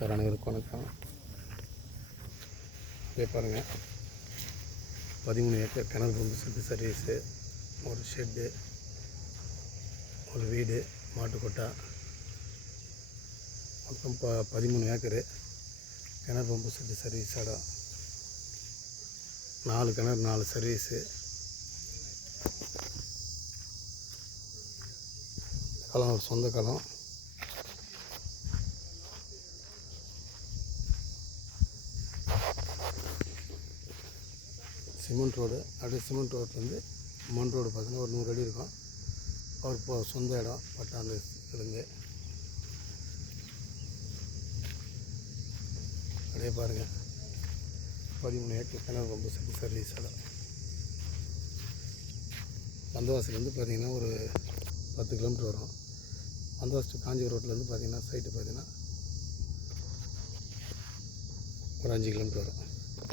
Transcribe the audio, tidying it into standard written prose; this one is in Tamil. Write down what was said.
சார் அனைவருக்கும் வணக்கம். இதே பாருங்கள், 13 ஏக்கர் கிணறு பம்பு செட்டு சர்வீஸு, ஒரு ஷெட்டு, ஒரு வீடு, மாட்டுக்கொட்டா, மொத்தம் 13 ஏக்கரு கிணறு பம்பு செட்டு சர்வீஸ் இடம். 4 கிணறு 4 சர்வீஸு. களம் ஒரு சொந்த களம். Cement road. அப்படியே சிமெண்ட் ரோட்லேருந்து மண் ரோடு பார்த்தீங்கன்னா ஒரு 100 அடி இருக்கும். அவர் சொந்த இடம் பட்டாந்து இருந்து. அப்படியே பாருங்கள், 13 ஏக்கர் கிணறு பம்பு செட்டு சர்வீஸ் இடம். வந்தவாசிலேருந்து பார்த்தீங்கன்னா ஒரு 10 கிலோமீட்டர் வரும். வந்தவாசி டு காஞ்சிபுரம் ரோட்லேருந்து பார்த்தீங்கன்னா சைட்டு பார்த்தீங்கன்னா ஒரு 5 கிலோமீட்டர் வரும்.